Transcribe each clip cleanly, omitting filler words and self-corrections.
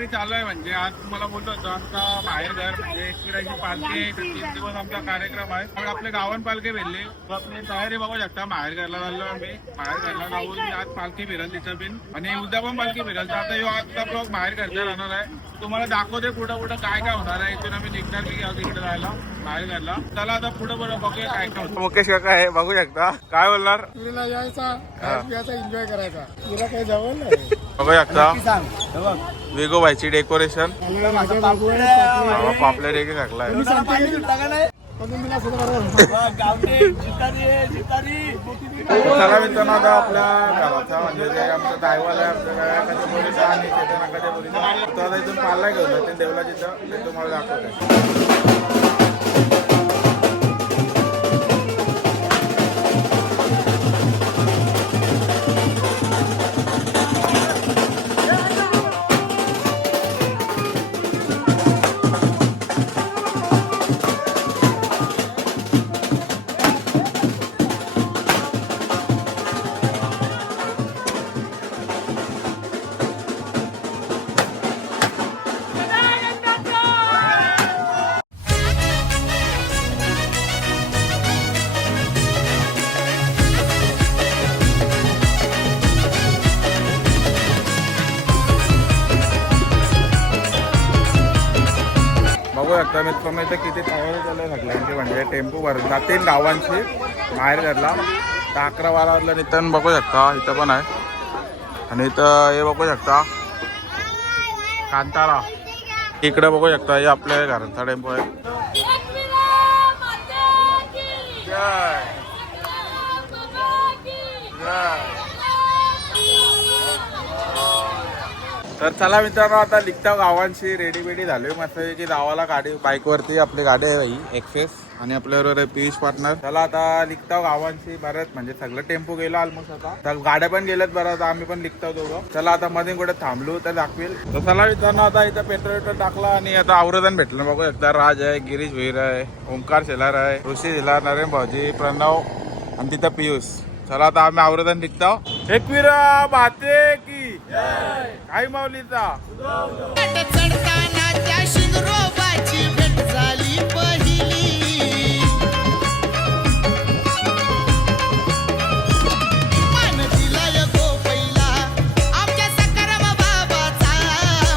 तयारी चालू आहे. म्हणजे आज तुम्हाला बोलतो होतो आमचा बाहेर घर म्हणजे एकविराची पालखी आहे, तर 3 दिवस आमचा कार्यक्रम आहे. मग आपले गावन पालखी भेटली, तर आपली तयारी बघू शकता. बाहेर घरला चाललो आम्ही, बाहेर घरला जाऊन आज पालखी फिरल तिथं बिन, आणि उद्या पण पालखी फिरल. तर आता ह्यो आजचा ब्लॉग बाहेर घरचा राहणार आहे. तुम्हाला दाखवते पुढं पुढं काय काय होणार आहे. इथून आम्ही निघणार की तिकडे जायला बाहेर घरला. चला आता पुढं पुढं बघूया काय काय होतं. मुकेश काका आहे, बघू शकता. काय बोलणार? तुला यायचा एन्जॉय करायचा, तुला काही जवळ नाही. बघू शकता वेगोबाईची डेकोरेशन. पापलेट एक टाकलाय. चला मित्रांनो, आता आपल्या गावाचा म्हणजे जे आमचा दायवाला आहे आमच्या कधी बोलीचा आणि चेतन कधी बोलीचा, तो आता इथून पाल्ला घेऊन ते देवला तिथं ते तुम्हाला दाखवतोय. बघू शकता मित्रांनो, इथे किती तयारी चालू आहे सगळ्यांची. म्हणजे टेम्पो भरून जातील गावांची बाहेर घरला. तर 11-12 वाजला निघताना बघू शकता इथं पण आहे. आणि इथं हे बघू शकता कांतारा. इकडे बघू शकता हे आपल्या घराचा टेम्पो आहे. जय जय. तर चला मित्रांनो, आता लिखता गावांची रेडी बेडी झाली मस्त की गावाला गाडी बाईकवरती आपली गाडी आहे भाई एक्सेस, आणि आपल्याबरोबर आहे पियुष पार्टनर. चला आता लिखता गावांची बरंच म्हणजे सगळं टेम्पो गेलो ऑलमोस्ट. आता तर गाड्या पण गेल्यात बरं. आता आम्ही पण लिखता दोघं. चला आता मध्ये कुठे थांबलो तर दाखवेल. तर चला मित्रांनो, आता इथं पेट्रोल टाकला आणि आता आवरदन भेटलं. बघू एकदा राज आहे, गिरीश भैर आहे, ओंकार शेलार आहे, ऋषी शेलार, नरेंद्र भाऊजी, प्रणव आणि तिथं पियुष. चला आता आम्ही आवरदन निघतो. एकविरा बाते की काय माऊलीचा. चढताना त्या शिंगरोबाची भेट झाली पहिली. मान दिलाय गोपैला आमच्या सकारम बाबाचा.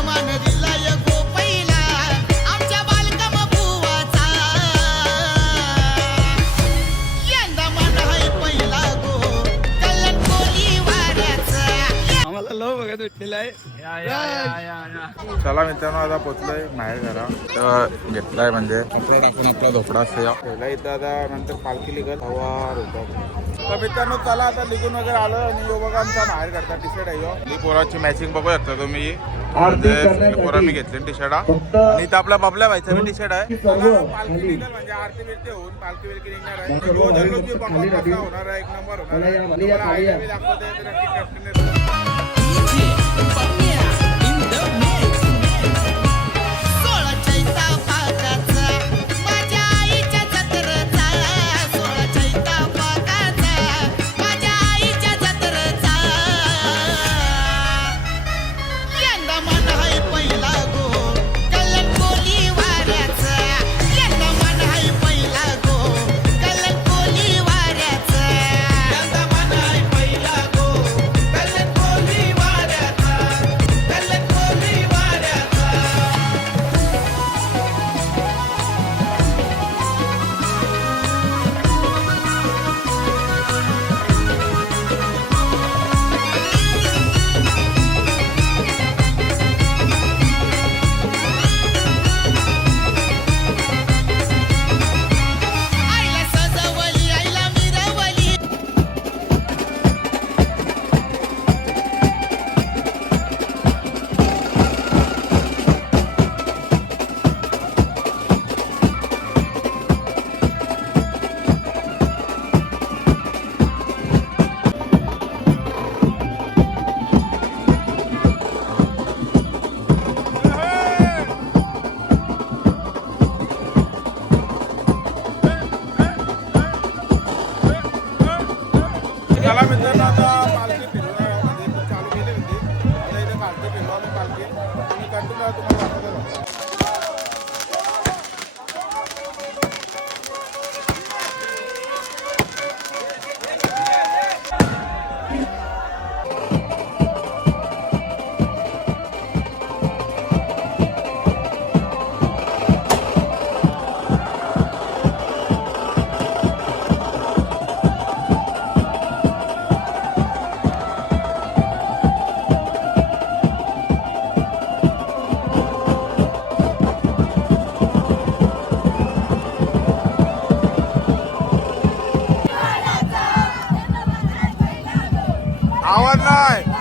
मान दिलाय गोपैला आमच्या बालकम बुवाचा. यंदा मान हाय पहिला गो कल्याण कोली वाऱ्याचा. आम्हाला लव बघत भेटलेला आहे. चला मित्रांनो, आता पोचलोय बाहेर घरा. तर घेतलाय म्हणजे कपडा टाकून आपला झोपडा असतो पहिला इथं. आता नंतर पालखी निघत हवा होता. तर मित्रांनो चला आता निघून वगैरे आलं. आणि यो बघा आमचा बाहेर करता टी शर्ट आहे. ही पोराची मॅचिंग बघू शकता तुम्ही. पोरा मी घेतले टी शर्ट. आणि इथं आपला बाबल्या व्हायचा टी शर्ट आहे. पालखी निघल म्हणजे आरती बिरती होऊन पालखी बिरकी निघणार आहे. होणार आहे, एक नंबर होणार आहे. दाखवते चाललाय